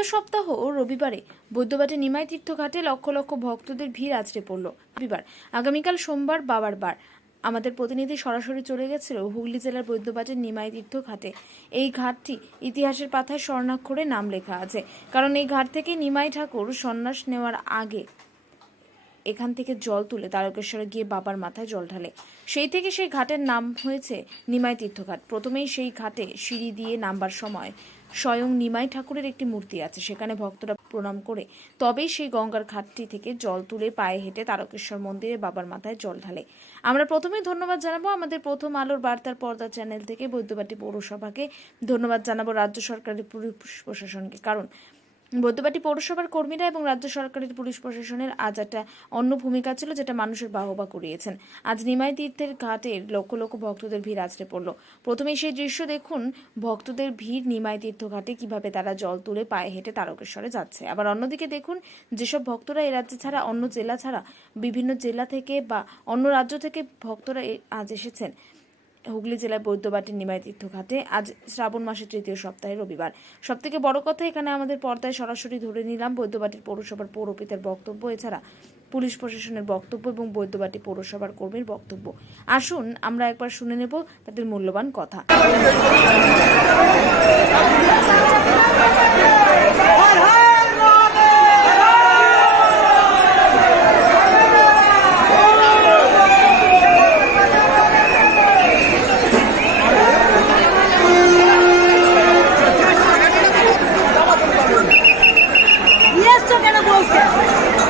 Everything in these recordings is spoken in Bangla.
তৃতীয় সপ্তাহ রবিবারে বৈদ্যবাটী নিমাই তীর্থ ঘাটে লক্ষ লক্ষ ভক্তদের ভিড় আছড়ে পড়ল। রবিবার আগামীকাল সোমবার বাবার বার। আমাদের প্রতিনিধি সরাসরি চলে গেছিল হুগলি জেলার বৈদ্যবাটীর নিমাই তীর্থ ঘাটে। এই ঘাটটি ইতিহাসের পাতায় স্বর্ণাক্ষরে নাম লেখা আছে, কারণ এই ঘাট থেকে নিমাই ঠাকুর সন্ন্যাস নেওয়ার আগে এখান থেকে জল তুলে তারকেশ্বরে গিয়ে বাবার মাথায় জল ঢালে। সেই থেকে সেই ঘাটের নাম হয়েছে নিমাই তীর্থঘাট। প্রথমেই সেই ঘাটে সিঁড়ি দিয়ে নামবার সময় স্বয়ং নিমাই ঠাকুরের একটি মূর্তি আছে, সেখানে ভক্তরা প্রণাম করে তবেই সেই গঙ্গার ঘাটটি থেকে জল তুলে পায়ে হেঁটে তারকেশ্বর মন্দিরে বাবার মাথায় জল ঢালে। আমরা প্রথমেই ধন্যবাদ জানাবো আমাদের প্রথম আলোর বার্তার পর্দা চ্যানেল থেকে বৈদ্যবাটী পৌরসভাকে, ধন্যবাদ জানাবো রাজ্য সরকারের পুলিশ প্রশাসনকে, কারণ বৈদ্যবাটী পৌরসভার কর্মীরা এবং রাজ্য সরকারের পুলিশ প্রশাসনের আজ একটা অন্য ভূমিকা ছিল, যেটা মানুষের বাহবা কুড়িয়েছেন। আজ নিমাই তীর্থের ঘাটের লক্ষ লক্ষ ভক্তদের ভিড় আছড়ে পড়ল। প্রথমেই সেই দৃশ্য দেখুন, ভক্তদের ভিড় নিমাই তীর্থ ঘাটে কিভাবে তারা জল তুলে পায়ে হেঁটে তারকেশ্বরে যাচ্ছে। আবার অন্যদিকে দেখুন, যেসব ভক্তরা এই রাজ্যে ছাড়া অন্য জেলা ছাড়া বিভিন্ন জেলা থেকে বা অন্য রাজ্য থেকে ভক্তরা আজ এসেছেন হুগলি জেলার বৈদ্যবাটীর নিমাই তীর্থ ঘাটে। আজ শ্রাবণ মাসের তৃতীয় সপ্তাহে রবিবার। সবথেকে বড় কথা, এখানে আমাদের পর্দায় সরাসরি ধরে নিলাম বৈদ্যবাটীর পৌরসভার পৌরপিতার বক্তব্য, এছাড়া পুলিশ প্রশাসনের বক্তব্য এবং বৈদ্যবাটী পৌরসভার কর্মীর বক্তব্য। আসুন আমরা একবার শুনে নেব তাদের মূল্যবান কথা।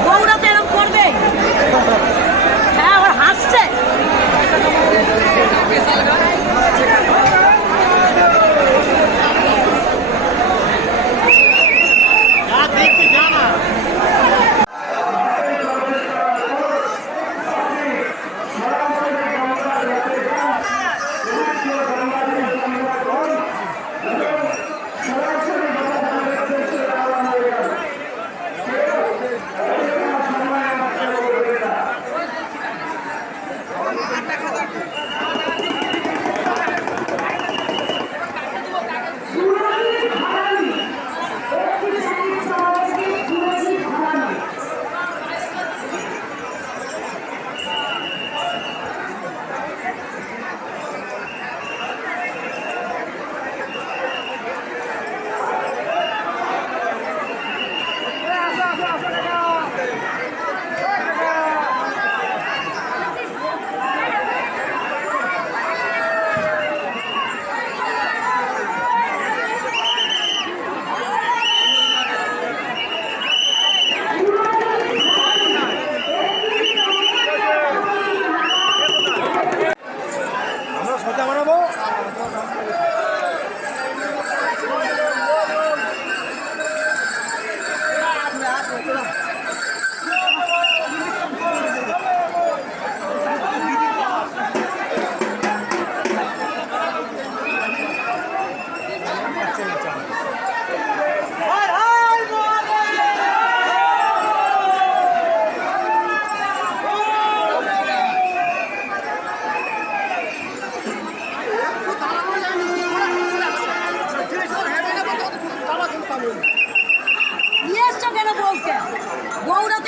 বউরা তো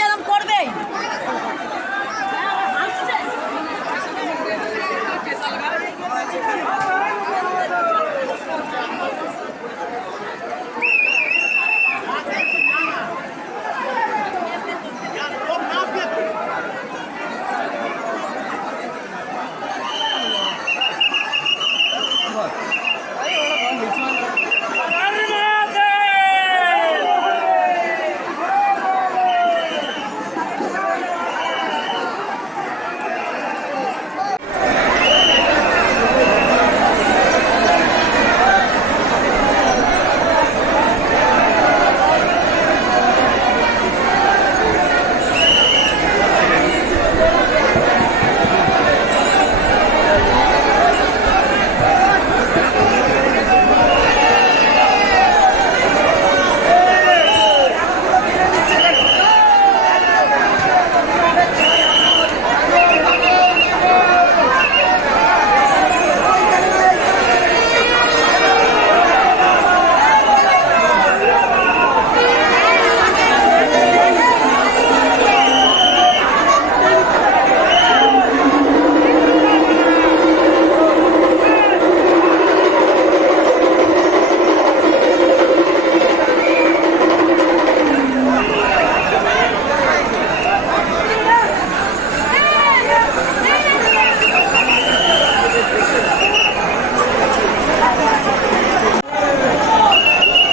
এরকম করবেই।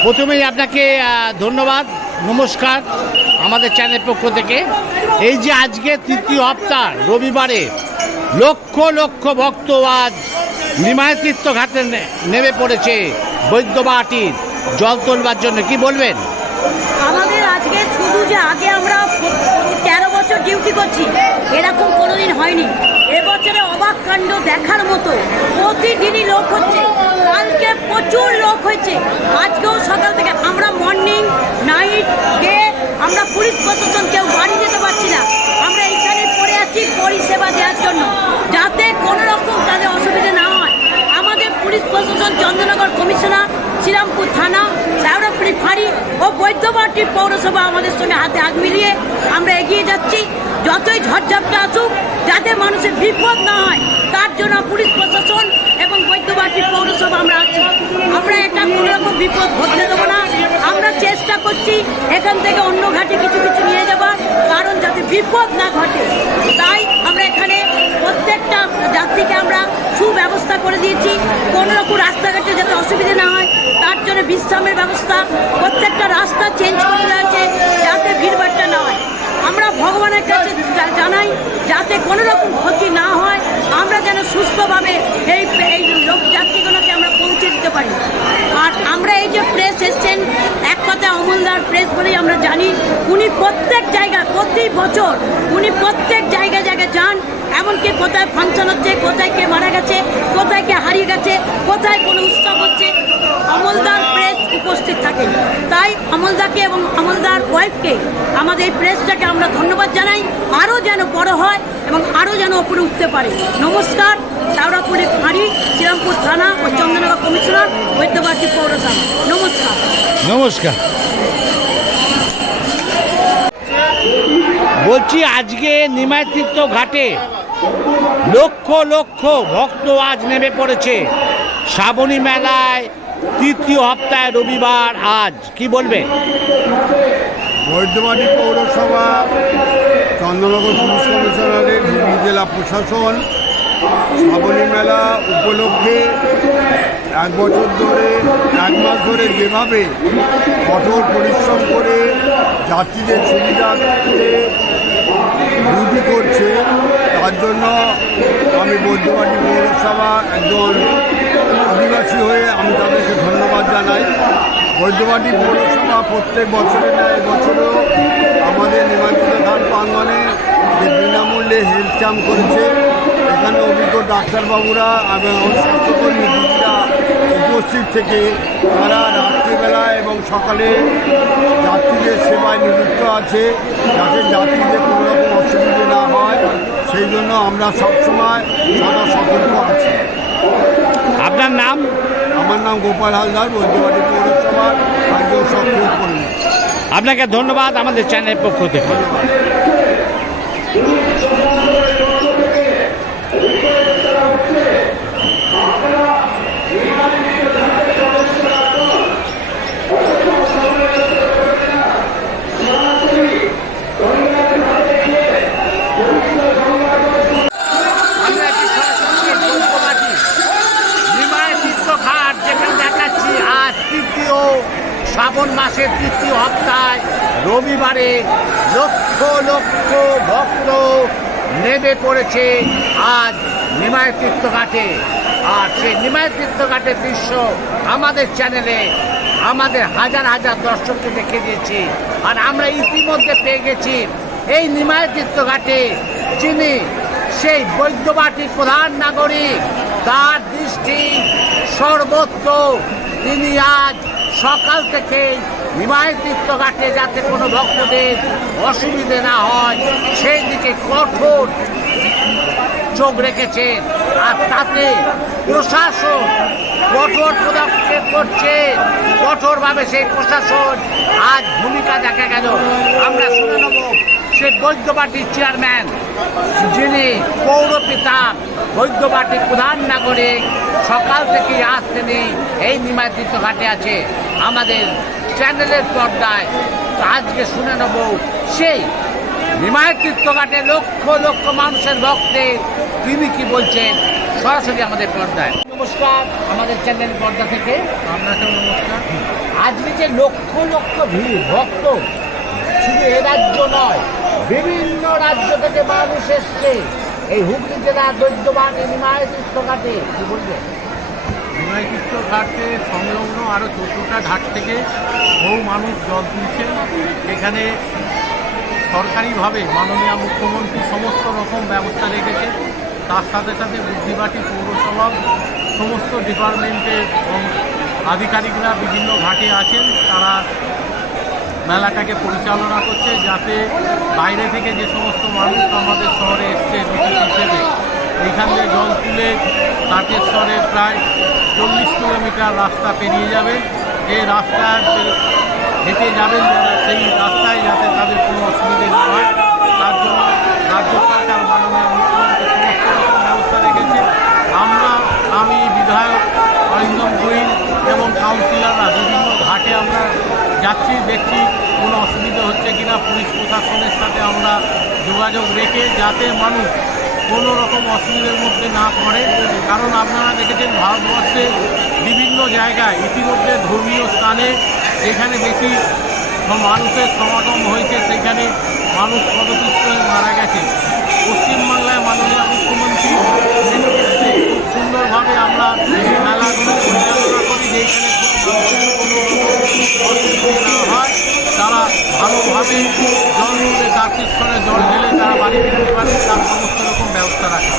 প্রথমেই আপনাকে ধন্যবাদ, নমস্কার আমাদের চ্যানেল পক্ষ থেকে। এই যে আজকে তৃতীয় হপ্তাহ রবিবারে লক্ষ লক্ষ ভক্ত আজ নিমাই তীর্থ ঘাটে নেমে পড়েছে বৈদ্যবাটির জল তোলবার জন্য, কি বলবেন? আমাদের আজকে শুধু যে আগে আমরা 13 বছর ডিউটি করছি এরকম কোনোদিন হয়নি। এবছরে অবাক কাণ্ড দেখার মতো প্রতিদিনই লোক হচ্ছে। কালকে প্রচুর লোক হয়েছে, আজকেও সকাল থেকে আমরা মর্নিং নাইট ডে আমরা পুলিশ প্রশাসন কেউ বাড়ি যেতে পারছি না। আমরা এইখানে পড়ে আছি পরিষেবা দেওয়ার জন্য, যাতে কোনো রকম তাদের অসুবিধা না হয়। আমাদের পুলিশ প্রশাসন, চন্দ্রনগর কমিশনার, শ্রীরামপুর থানা, শেওড়াফুলি ফাঁড়ি ও বৈদ্যবাটি পৌরসভা আমাদের সঙ্গে হাতে হাত মিলিয়ে আমরা এগিয়ে যাচ্ছি। যতই ঝড়ঝাপটা আসুক, যাতে মানুষের বিপদ না হয় তার জন্য পুলিশ প্রশাসন এবং বৈদ্যবাটি পৌরসভা আমরা আছি। আমরা এটা কোনো রকম বিপদ ঘটতে দেবো না। আমরা চেষ্টা করছি এখান থেকে অন্য ঘাটে কিছু কিছু নিয়ে যাবার, কারণ যাতে বিপদ না ঘটে। তাই আমরা এখানে প্রত্যেকটা যাত্রীকে আমরা সুব্যবস্থা করে দিয়েছি। কোনো রকম রাস্তাঘাটে যাতে অসুবিধা না হয় তার জন্য বিশ্রামের ব্যবস্থা, প্রত্যেকটা রাস্তা চেঞ্জ করে দেওয়া আছে যাতে ভিড়ভাট্টা না হয়। আমরা ভগবানের কাছে জানাই যাতে কোনো রকম ক্ষতি না হয়, আমরা যেন সুস্থভাবে এই লোক যাত্রীগুলোকে আমরা পৌঁছে দিতে পারি। আর আমরা এই যে প্রেস এসছেন, এক কথা অমলদার প্রেস বলেই আমরা জানি, উনি প্রত্যেক জায়গায় প্রতি বছর উনি প্রত্যেক জায়গায় জায়গায় যান। এমনকি কোথায় ফাংশন হচ্ছে, কোথায় কে মারা গেছে, কোথায় কে হারিয়ে গেছে, কোথায় কোনো উৎসব হচ্ছে, অমলদার প্রেস উপস্থিত থাকেন। তাই অমলদাকে এবং অমলদার ওয়াইফকে, আমাদের এই প্রেসটাকে আমরা ধন্যবাদ জানাই। আরও যেন বড় হয় এবং আরও যেন ওপরে উঠতে পারে। নমস্কার। শেওড়াফুলি ফাঁড়ি, শ্রীরামপুর থানা ও চন্দ্রনগর কমিশনার, বৈদ্যবাটি পৌরসভা। নমস্কার। নমস্কার। বলছি আজকে নিমাই তীর্থ ঘাটে লক্ষ লক্ষ ভক্ত আজ নেমে পড়েছে শ্রাবণী মেলায়, তৃতীয় হপ্তাহে রবিবার আজ, কি বলবে? বৈদ্যবাটি পৌরসভা, চন্দ্রনগর পুলিশ কমিশনারের, হুগলি জেলা প্রশাসন শ্রাবণী মেলা উপলক্ষে এক বছর ধরে, এক মাস ধরে যেভাবে কঠোর পরিশ্রম করে যাত্রীদের সুবিধাতে ডিউটি করছে, তার জন্য আমি বৈদ্যবাটি পৌরসভা একজন অধিবাসী হয়ে আমি তাদেরকে ধন্যবাদ জানাই। বৈদ্যবাটি পৌরসভা প্রত্যেক বছরের ন্যায় এবছরও আমাদের নিমন্ত্রিত ঘাট প্রাঙ্গণে যে বিনামূল্যে হেলথ ক্যাম্প করেছে, এখানে অভিজ্ঞ ডাক্তারবাবুরা এবং স্বাস্থ্যকর্মী দিদিরা উপস্থিত থেকে তারা রাত্রিবেলা এবং সকালে যাত্রীদের সেবায় নিযুক্ত আছে, যাতে যাত্রীদের কোনো রকম অসুবিধে না হয়, সেই জন্য আমরা সবসময় সদা সতর্ক আছি। আপনার নাম? আমার নাম গোপাল হালদার, বৈদ্যবাটি পৌরসভার একজন সক্রিয় কর্মী। আপনাকে ধন্যবাদ আমাদের চ্যানেলের পক্ষ থেকে। শ্রাবণ মাসের তৃতীয় হপ্তায় রবিবারে লক্ষ লক্ষ ভক্ত নেমে পড়েছে আজ নিমাই তীর্থ ঘাটে। আর সেই নিমাই তীর্থ ঘাটের দৃশ্য আমাদের চ্যানেলে আমাদের হাজার হাজার দর্শককে দেখে দিয়েছি। আর আমরা ইতিমধ্যে পেয়ে গেছি এই নিমাই তীর্থ ঘাটে যিনি সেই বৈদ্যবাটির প্রধান নাগরিক, তার দৃষ্টি সর্বত্র। তিনি আজ সকাল থেকে নিমাই তীর্থ ঘাটে যাতে কোনো ভক্তদের অসুবিধে না হয় সেই দিকে কঠোর চোখ রেখেছেন। আর তাতে প্রশাসন কঠোর পদক্ষেপ করছে, কঠোরভাবে সেই প্রশাসন আজ ভূমিকা দেখা গেল। আমরা শুনে নেব সেই বৈদ্যবাটির চেয়ারম্যান, যিনি পৌরপিতা, বৈদ্যবাটির প্রধান নাগরিক, সকাল থেকে আজ তিনি এই নিমাই তীর্থ ঘাটে আছে আমাদের চ্যানেলের পর্দায়। আজকে শুনে নেব সেই নিমাই তীর্থ ঘাটে লক্ষ লক্ষ মানুষের ভক্তের তিনি কি বলছেন সরাসরি আমাদের পর্দায়। নমস্কার আমাদের চ্যানেল পর্দা থেকে, আপনাকেও নমস্কার। আজকে যে লক্ষ লক্ষ ভিড় ভক্ত, শুধু এ রাজ্য নয়, বিভিন্ন রাজ্য থেকে মানুষ এসছে এই হুগলি জেলার দৈত্যবাটি নিমাই তীর্থঘাটে। কি বলবেন? নিমাই তীর্থঘাটে সংলগ্ন আরও 14টা ঘাট থেকে বহু মানুষ জল তুলছেন। এখানে সরকারিভাবে মাননীয় মুখ্যমন্ত্রী সমস্ত রকম ব্যবস্থা রেখেছে। তার সাথে সাথে বুদ্ধিবাটি পৌরসভা সমস্ত ডিপার্টমেন্টের আধিকারিকরা বিভিন্ন ঘাটে আছেন। তারা মেলাটাকে পরিচালনা করছে যাতে বাইরে থেকে যে সমস্ত মানুষ আমাদের শহরে এসছে অতিথি হিসেবে এইখান থেকে জল তুলে তারকেশ্বরে প্রায় 40 কিলোমিটার রাস্তা পেরিয়ে যাবে। যে রাস্তা হেঁটে যাবেন যারা, সেই রাস্তায় যাতে তাদের কোনো অসুবিধে না হয় তার জন্য রাজ্য সরকার মাননীয় মুখ্যমন্ত্রী সমস্ত রকম ব্যবস্থা রেখেছে। আমি বিধায়ক অরিন্দম গোয়েল এবং কাউন্সিলররা বিভিন্ন ঘাটে আমরা যাচ্ছি, দেখছি কোনো অসুবিধা হচ্ছে কিনা। পুলিশ প্রশাসনের সাথে আমরা যোগাযোগ রেখে যাতে মানুষ কোনো রকম অসুবিধার মধ্যে না পড়ে। কারণ আপনারা দেখেছেন ভারতবর্ষে বিভিন্ন জায়গায় ইতিমধ্যে ধর্মীয় স্থানে যেখানে বেশি মানুষের সমাগম হয়েছে সেখানে মানুষ পদপিষ্ট হয়ে মারা গেছে। পশ্চিমবাংলায় মাননীয় মুখ্যমন্ত্রী খুব সুন্দরভাবে আমরা মেলাগুলো পরিচালনা করি, যেখানে না হয় তারা ভালোভাবে জল তুলে তারকেশ্বরে জল ঢেলে তারা বাড়ি ফিরতে পারে, তার সমস্ত রকম ব্যবস্থা রাখে।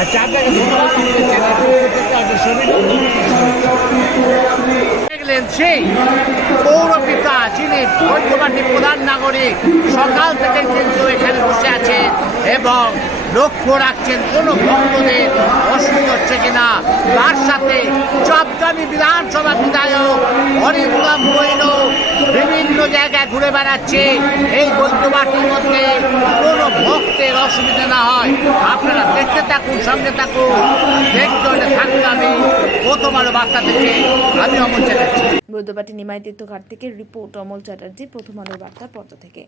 আচ্ছা, আপনাকে ধন্যবাদ। দেখলেন সেই পৌরপিতা যিনি দৈত্যবাটির প্রধান নাগরিক, সকাল থেকে কিন্তু এখানে বসে আছেন এবং লক্ষ্য রাখছেন কোনো ভক্তদের অসুবিধা হচ্ছে কিনা। তার সাথে চপগামী বিধানসভা বিধায়ক অরিন্দম গোয়েল বিভিন্ন জায়গায় ঘুরে বেড়াচ্ছে এই দৈত্যবাটির মধ্যে কোনো ভক্তের অসুবিধা না হয়। আপনারা দেখতে থাকুন, সঙ্গে থাকুন। দেখতে হলে থাকতে আমি প্রথম আলো বার্তা থেকে আমি অমল চ্যাটার্জি। বৈদ্যবাটি নিমাই তীর্থঘাট থেকে রিপোর্ট অমল চ্যাটার্জি, প্রথম আলোর বার্তার পর্দা থেকে।